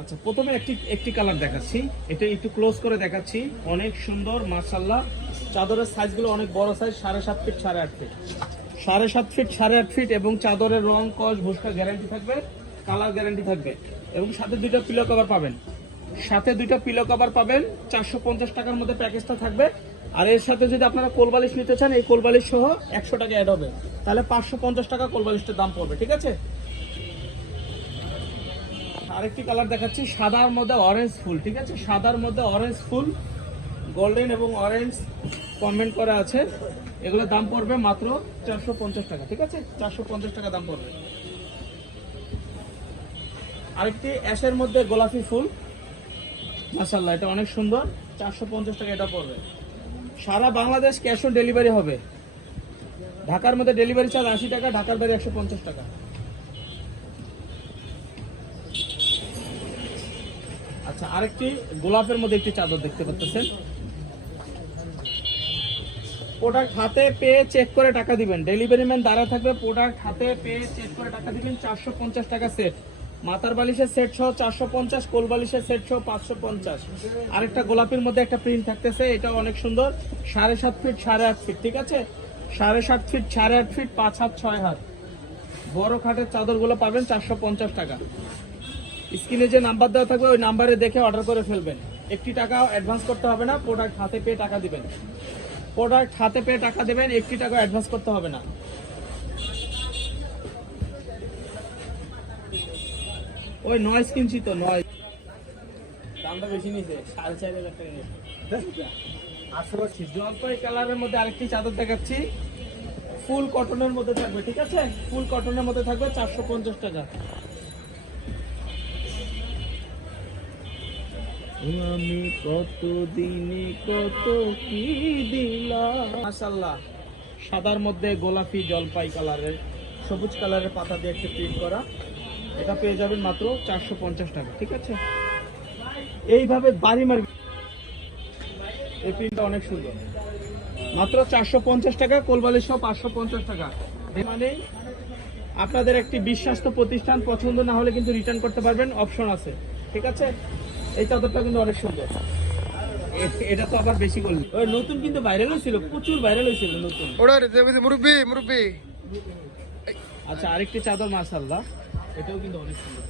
আচ্ছা, প্রথমে একটি কালার দেখাচ্ছি, এটা একটু ক্লোজ করে দেখাচ্ছি। অনেক সুন্দর মাশাআল্লাহ। চাদরের সাইজগুলো অনেক বড় size, 7.5 feet 8.5 feet, 7.5 feet 8.5 feet, এবং চাদরের রং কস ভুসকা গ্যারান্টি থাকবে, কালার গ্যারান্টি থাকবে, এবং সাথে দুইটা পিলো কভার পাবেন। সাথে দুইটা পিলো কভার পাবেন। 450 টাকার মধ্যে প্যাকেজটা থাকবে। আর এর সাথে যদি আপনারা কোলবালিশ নিতে চান, এই কোলবালিশ সহ 100 টাকা অ্যাড হবে, তাহলে 550 টাকা কোলবালিশটার দাম পড়বে। ঠিক আছে, আরেকটি কালার দেখাচ্ছি, সাদার মধ্যে অরেঞ্জ ফুল। ঠিক আছে, সাদার মধ্যে অরেঞ্জ ফুল, গোল্ডেন এবং অরেঞ্জ কমেন্ট করা আছে। এগুলোর দাম পড়বে মাত্র 450 টাকা। ঠিক আছে, 450 টাকা দাম পড়বে। আরেকটি অ্যাশের মধ্যে গোলাপি ফুল, মাশাআল্লাহ, এটা অনেক সুন্দর, 450 টাকা এটা পড়বে। সারা বাংলাদেশ ক্যাশ অন ডেলিভারি হবে। ঢাকার মধ্যে ডেলিভারি চার্জ 80 টাকা, ঢাকার বাইরে 150 টাকা। আচ্ছা, আরেকটি গোলাপের মধ্যে একটি চাদর দেখতে পাচ্ছেন। প্রোডাক্ট হাতে পেয়ে চেক করে টাকা দিবেন, ডেলিভারি ম্যান দ্বারা থাকবে। প্রোডাক্ট হাতে পেয়ে চেক করে টাকা দিবেন। 450 টাকা সেট, মাথার বালিশের সেট সহ 450, কোল বালিশের সেট সহ 550। আরেকটা গোলাপের মধ্যে একটা প্রিন্ট থাকতেছে, এটা অনেক সুন্দর, 7.5 ফিট 8.5 ফিট। ঠিক আছে, 7.5 ফিট 8.5 ফিট, 5 হাত 6 হাত বড় খাটের চাদরগুলো পাবেন 450 টাকা। স্ক্রিনে যে নাম্বার দেওয়া থাকবে ওই নাম্বারে দেখে অর্ডার করে ফেলবেন। একটি টাকা অ্যাডভান্স করতে হবে না, প্রোডাক্ট হাতে পেয়ে টাকা দিবেন। প্রোডাক্ট হাতে পেয়ে টাকা দেবেন, একটি টাকা অ্যাডভান্স করতে হবে না। ওই 9 কিনছি তো, 9 দামটা বেশি নিছে, 4.5 টাকা নিছে। জলপাই কালারের মধ্যে আরেকটি চাদর দেখাচ্ছি, ফুল কটনের মধ্যে থাকবে। ঠিক আছে, ফুল কটনের মধ্যে থাকবে, 450 টাকা। আমি কত দিনে কত কি দিলাম। মাশাআল্লাহ, সাদার মধ্যে গোলাপি জলপাই কালারের, সবুজ কালারের পাতা দিয়ে একটা প্রিন্ট করা, এটা পেয়ে যাবেন মাত্র 450 টাকা। ঠিক আছে, এইভাবে বাড়ি মারি। এই প্রিন্টটা অনেক সুন্দর, মাত্র 450 টাকা, কোলবালিশ সহ 550 টাকা। মানে আপনাদের একটি বিশ্বস্ত প্রতিষ্ঠান, পছন্দ না হলে কিন্তু রিটার্ন করতে পারবেন, অপশন আছে। ঠিক আছে, এই চাদরটা কিন্তু অনেক সুন্দর। এটা তো আবার বেশি করলি, ওই নতুন কিন্তু ভাইরাল হয়েছিল, প্রচুর ভাইরাল হয়েছিল নতুন। মুরব্বি মুরব্বি। আচ্ছা, আরেকটি চাদর মাশাআল্লাহ, এটাও কিন্তু অনেক সুন্দর,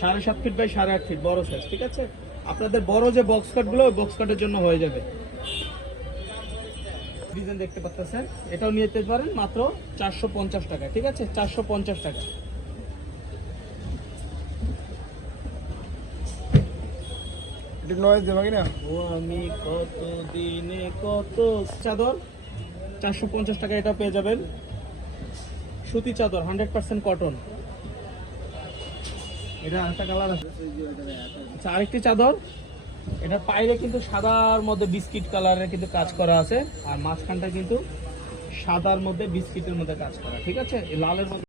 7.5 ফিট বাই 8.5 ফিট, বড় সাইজ। ঠিক আছে, আপনাদের বড় যে বক্স কাট গুলো, ওই বক্স কাটের জন্য হয়ে যাবে। ডিজাইন দেখতে পাচ্ছেন, এটাও নিয়ে যেতে পারেন মাত্র 450 টাকা। ঠিক আছে, 450 টাকা। ও আমি কত দিনে কত চাদর, 450 টাকা এটা পেয়ে যাবেন। সুতি চাদর, 100% কটন, এটা একটা কালার আছে। আচ্ছা, আরেকটি চাদর, এটা পাইরে কিন্তু সাদার মধ্যে বিস্কিট কালারের কিন্তু কাজ করা আছে, আর মাঝখানটা কিন্তু সাদার মধ্যে বিস্কিটের মধ্যে কাজ করা। ঠিক আছে, লালের মধ্যে